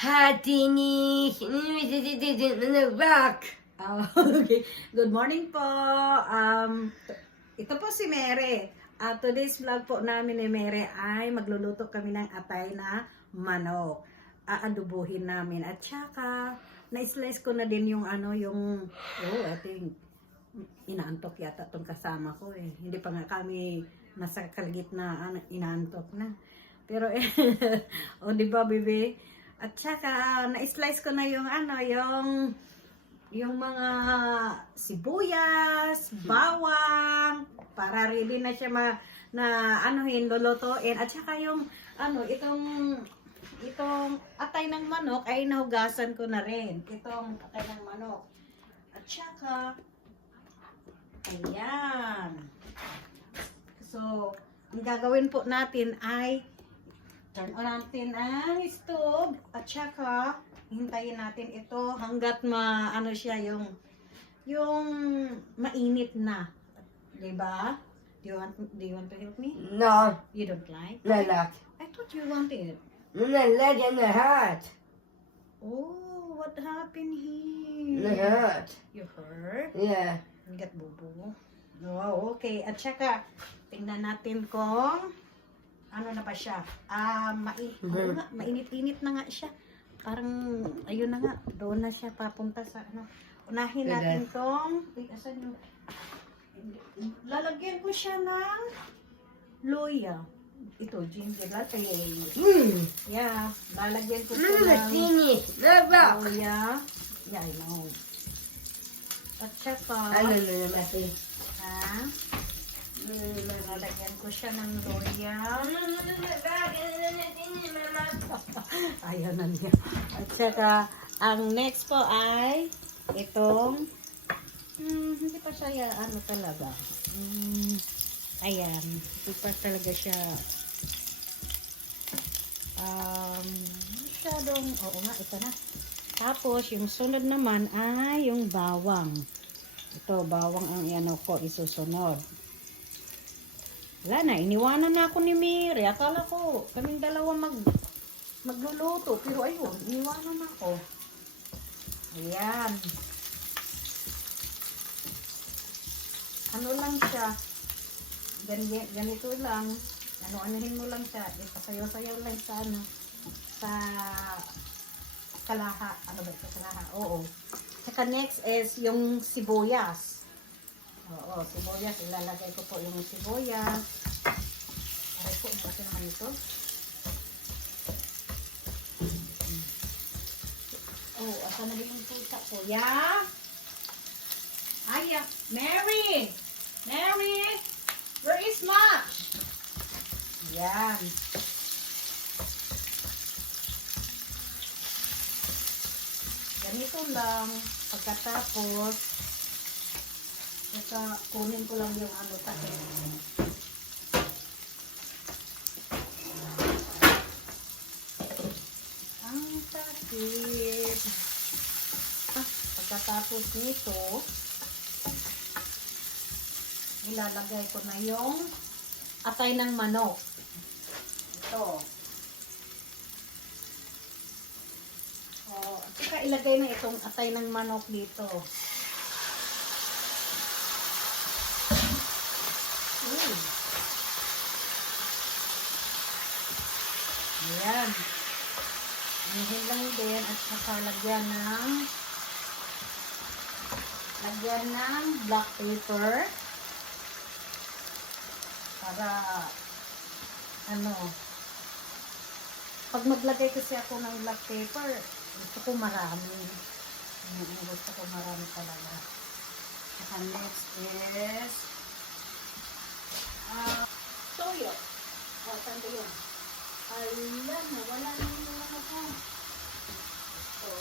Hatini, rock. Ah, okay. Good morning po. Um, ito po si Mere. At today's vlog po namin ni Mere ay magluluto kami ng atay na manok. Aadubuhin namin. At saka, na-slice ko na din yung ano, yung, oh, I think, inaantok yata tong kasama ko eh. Hindi pa nga kami nasa kalgitnaan, inaantok na. Pero eh, o di ba, bebe? At saka, na-slice ko na yung ano, yung yung mga sibuyas, bawang, para ready na siya ma, na anuhin, lulutuin. At saka yung, ano, itong, itong atay ng manok ay nahugasan ko na rin. Itong atay ng manok. At saka, ayan. So, ang gagawin po natin ay turn on natin ang stove at saka hintayin natin ito hanggat ma ano siya yung yung mainit na. 'Di ba? Do you want do you want to help me? No, You don't like? no, look. I thought you wanted. No, leg in the heart. Oh, what happened The here? heart. You hurt? Yeah. Hanggat bubo. Oh, okay. At saka, tingnan natin kung ano na ba siya. Ah, mai nga, mainit-init na nga siya. Parang, ayun na nga, doon na siya papunta sa ano. Unahin Good, natin tong, wait, asan yung, lalagyan ko siya ng luya. Ito, ginger latte. Hmm. Yeah, lalagyan ko No, siya ng. No, rock. luya. Yeah, I know. At saka, I don't know, Matthew. ha? Lalagyan ko siya ng luya. Ayaw na niya. At saka, ang next po ay itong, hmm, hindi pa siya, ya- ano talaga. Hmm, ayan, hindi pa talaga siya, um, masyadong, oo nga, ito na. Tapos, yung sunod naman ay yung bawang. Ito, bawang ang ano ko, isusunod. Wala na, iniwanan na ako ni Miri. Akala ko, kaming dalawa mag, magluluto. Pero ayun, iniwanan na ako. Ayan. Ano lang siya. Ganyan, ganito lang. Ano-anuhin mo lang siya. Ipasayaw-sayaw lang sa ano. Sa kalaha. Ano ba ito? Kalaha. Oo. Saka next is yung sibuyas. Oo, sibuyas. Ilalagay ko po yung sibuyas. Aray po, malaki naman ito. Oh, asa na yung pusa ko? Yeah? Ay, ah, Mary! Mary! Where is Max? Yan. Ganito lang. Pagkatapos, saka kunin ko lang yung ano takip. Ang takip. Ah, pagkatapos nito, ilalagay ko na yung atay ng manok. Ito. Oh, at saka ilagay na itong atay ng manok dito. Ayan. Anuhin lang din at saka lagyan ng lagyan ng black pepper para ano pag maglagay kasi ako ng black pepper gusto ko marami. Gusto ko marami talaga. Saka next is ah toyo. O saan ba yun ayan nawala na yung mga ko ito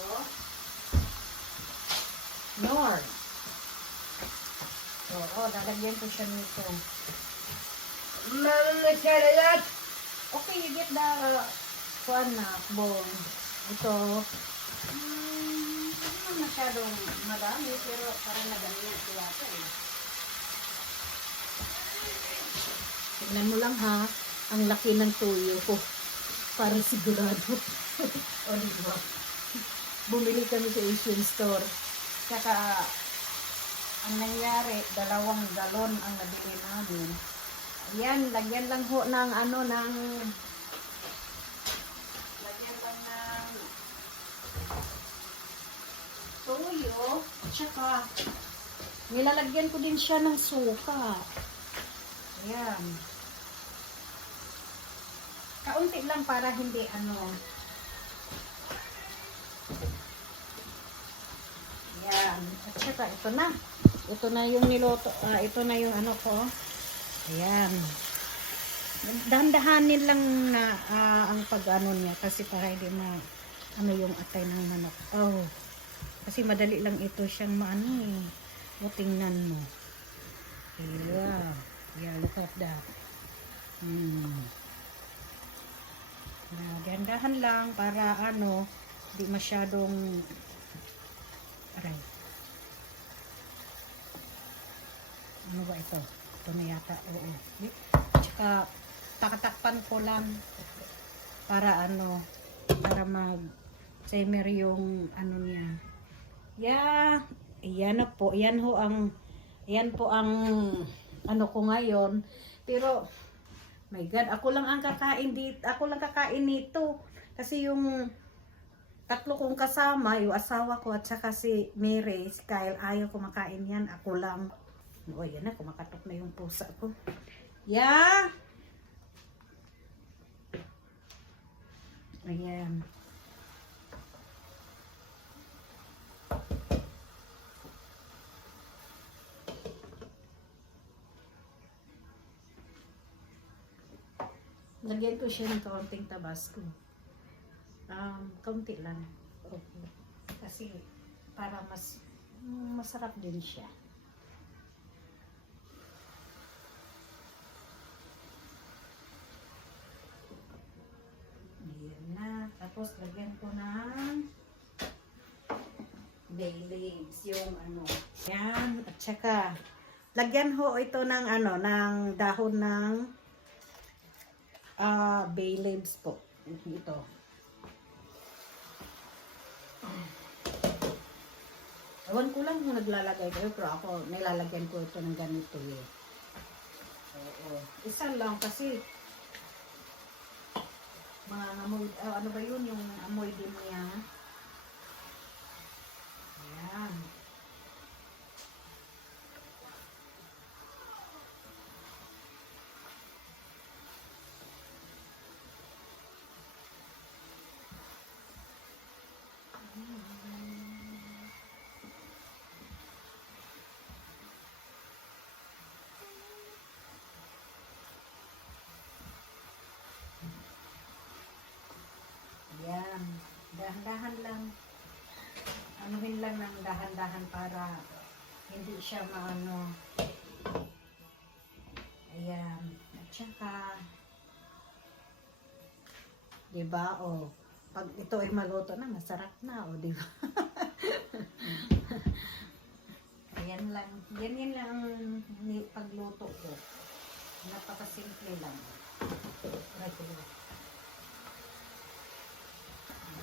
nor oo lalagyan ko siya nito Mama, masyadot. Okay, you get the uh, kuan na bone. Ito, mm, hindi masyadong marami, pero parang naganyan sila ito eh. Tignan mo lang ha, ang laki ng tuyo ko. Para sigurado. O, di ba? Bumili kami sa Asian store. Saka, ang nangyari, dalawang galon ang nabili namin. Ayan, lagyan lang ho ng ano, ng lagyan lang ng toyo, at saka nilalagyan ko din siya ng suka. Ayan. Kaunti lang para hindi ano. Ayan. At saka ito na. Ito na yung niloto. ah, ito na yung ano ko. Ayan. Dahan-dahanin lang na ah, ang pag-ano niya kasi para hindi ma ano yung atay ng manok. Oh. Kasi madali lang ito siyang maano eh. O tingnan mo. Yeah. Yeah, look at that. Hmm. Ah, dahan-dahan lang para ano, di masyadong aray. Ano ba ito? Ito na yata. Oo. Tsaka takatakpan ko lang para ano, para mag simmer yung ano niya. Yeah, yan na po. Yan ho ang yan po ang ano ko ngayon. Pero my God, ako lang ang kakain dito. Ako lang kakain nito. Kasi yung tatlo kong kasama, yung asawa ko at saka si Mary, si Kyle, ayaw kumakain yan. Ako lang. O, yan na, kumakatok na yung pusa ko. Yeah! Ayan. Lagyan ko siya ng kaunting tabasco. Um, kaunti lang. Okay. Kasi para mas masarap din siya. Ayan na. Tapos lagyan ko ng bay leaves. Yung ano. Yan. At saka lagyan ho ito ng ano, ng dahon ng ah bay leaves po. Ito. Ewan ko lang kung naglalagay kayo, pero ako, nilalagyan ko ito ng ganito eh. Oo. Isa lang kasi, mga amoy, ah, ano ba yun, yung amoy din niya. Ayan. Dahan-dahan lang. Anuhin lang ng dahan-dahan para hindi siya maano. Ayan. At saka, diba, o, pag ito ay maluto na, masarap na, o, diba? Ayan lang. Yan yan lang ang pagluto ko. Napakasimple lang.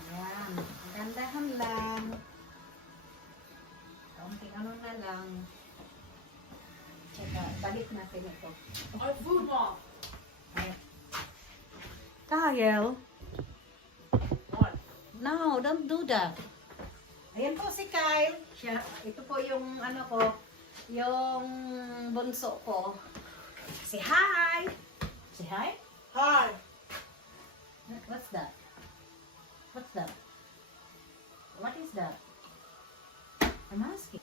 Ayan. Gandahan lang. Kaunting ano na lang. Tsaka, balik natin ito. Our food. Ayan. Kyle. What? No, don't do that. Ayan po si Kyle. Siya, ito po yung ano ko, yung bunso ko. Say hi! Say hi? Hi. What's that? What's that? What is that? I'm asking.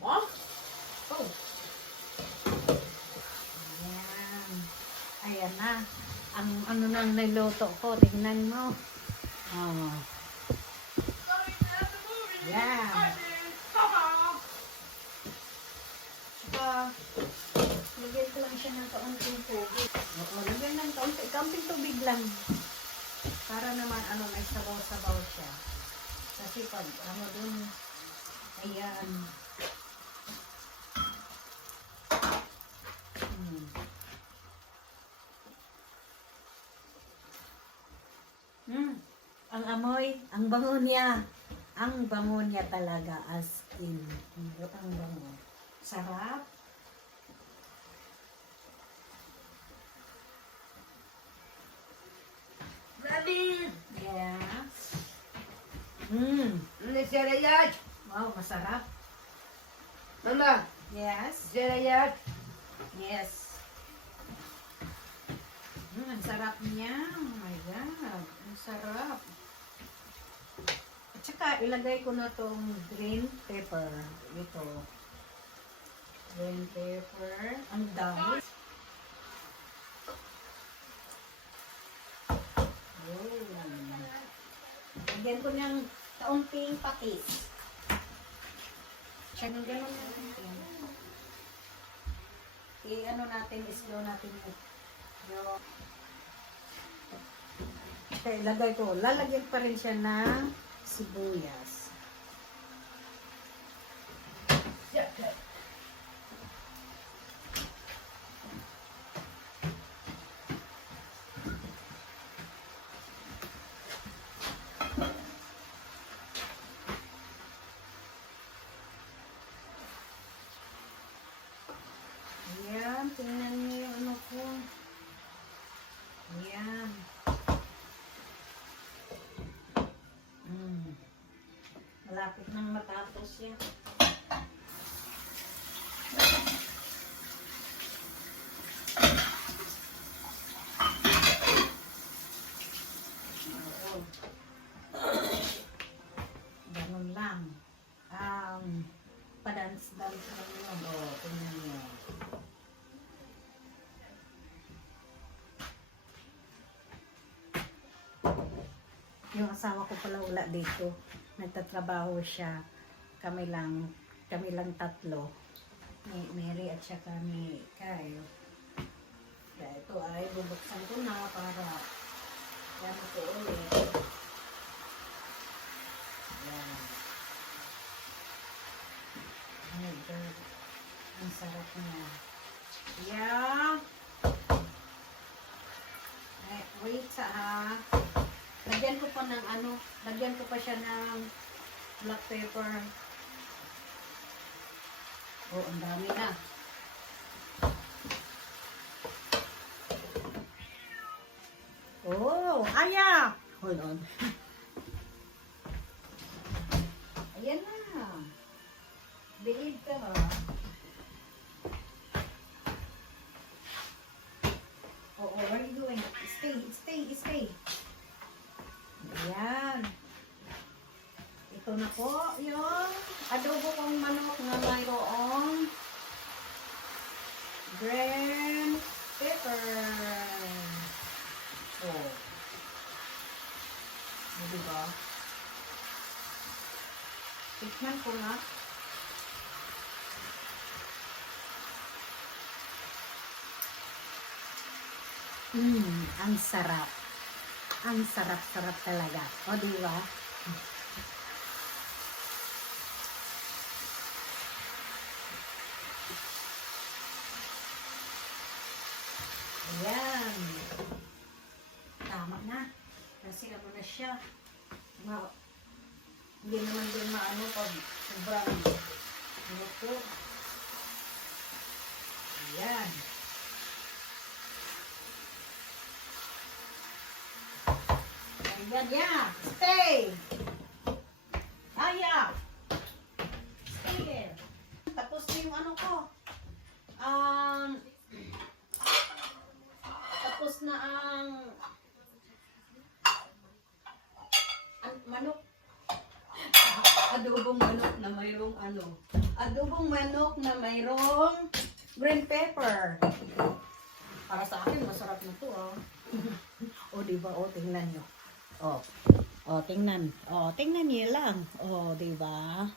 Mom? Oh. Ayan. Ayan na. Ang ano nang niluto ko. Tingnan mo. Oh. Yan. Saka, lagyan ko lang siya ng kaunting tubig. Oo, lagyan ng kaunting, kaunting tubig lang. Para naman, ano, may sabaw-sabaw siya. Kasi pag, ano dun, ayan. Hmm. Hmm. Ang amoy, ang bango niya. Ang bango niya talaga as in. Ang bango. Sarap. Daddy! Yeah. Mmm. Nasirayat! Wow, masarap. Mama! Yes. Sirayat! Yes. Mm, ang sarap niya. Oh my God. Ang sarap. At saka, ilagay ko na tong green pepper. Ito. Green pepper. Ang dami. Oh. Lagyan ko niyang kaunting patis. Nang ganun natin. I-ano natin, slow natin yung Okay, lagay ko. Lalagyan pa rin siya ng sibuyas. Ayan, tingnan niyo yung ano ko. Ayan. Mm. Malapit nang matapos yan. Oo. Ganun lang. Um, padance-dance lang yun. O, tingnan niyo. Yung asawa ko pala wala dito. Nagtatrabaho siya. Kami lang, kami lang tatlo. Ni Mary at saka ni Kyle. Kaya ito ay bubuksan ko na para yan ito ulit. Yan. Oh my God. Ang sarap niya. Yeah. Wait sa ah. Lagyan ko pa ng ano, lagyan ko pa siya ng black pepper. Oh, ang dami na. Oh, aya! Hold on. Ayan na. Believe ka ba? Oh, oh, what are you doing? Stay, stay, stay. Ayan. Ito na po yung adobo kong manok na mayroong green pepper. Oh. O, diba? Tikman ko nga. Mmm, ang sarap. Ang sarap-sarap talaga. O, di ba? Ayan. Tama na. Kasi ano na siya. Ma hindi naman din maano pag sobrang ano po. Ayan. Ayan, yeah. Stay. Aya. Stay there. Tapos na yung ano ko. Um, tapos na ang manok. Adobong manok na mayroong ano. Adobong manok na mayroong green pepper. Para sa akin, masarap na to ah. o, di ba? O, tingnan nyo. O, o, tingnan. O, tingnan niyo lang. O, di ba?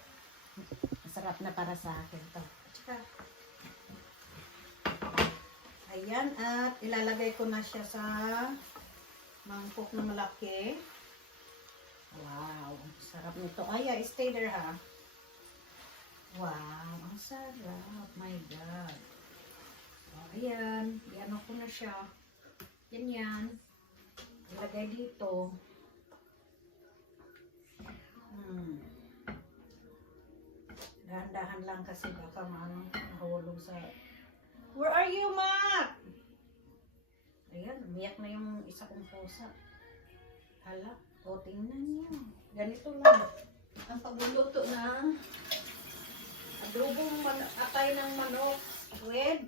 Masarap na para sa akin to. Tsaka, ayan, at ilalagay ko na siya sa mangkok na malaki. Wow, sarap nito. Ay, ay, stay there ha. Wow, ang sarap. My God. O, ayan. Iano ko na siya. Yan yan. Ilagay dito. Hmm. Dahan-dahan lang kasi baka maano, nahulog sa... Where are you, Mac? Ayan, umiyak na yung isa kong pusa. Hala, o tingnan niyo. Ganito lang. Ang pagluluto ng adobong man atay ng manok with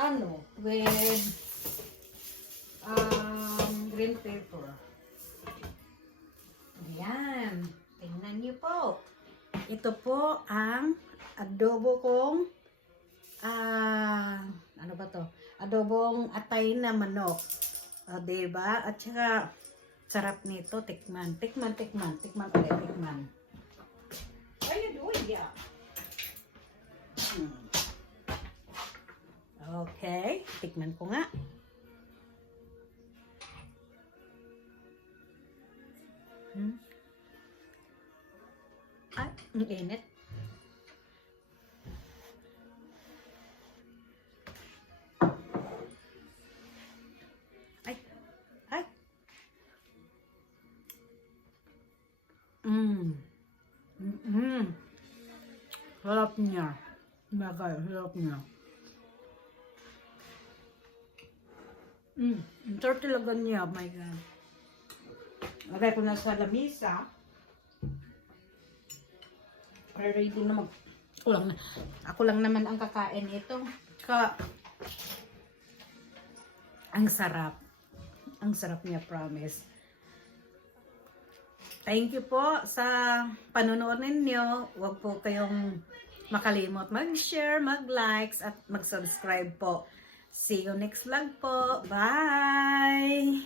ano, with um, green pepper. Ayan. Tingnan niyo po. Ito po ang adobo kong ah, ano ba to? Adobong atay na manok. O, diba? At saka, sarap nito. Tikman. Tikman, tikman. Tikman ulit. Tikman. What are you doing, yeah? Hmm. Okay. Tikman ko nga. Ang init. Ay, ay. Mmm. Mmm. Harap niya. Mega, harap niya. Mmm. Ang sarap talaga niya. Oh my God. Lagay ko na sa lamisa. Ready na mag... Ako lang, na, ako lang naman ang kakain ito. Tsaka, ang sarap. Ang sarap niya, promise. Thank you po sa panonood ninyo. Huwag po kayong makalimot mag-share, mag-likes, at mag-subscribe po. See you next vlog po. Bye!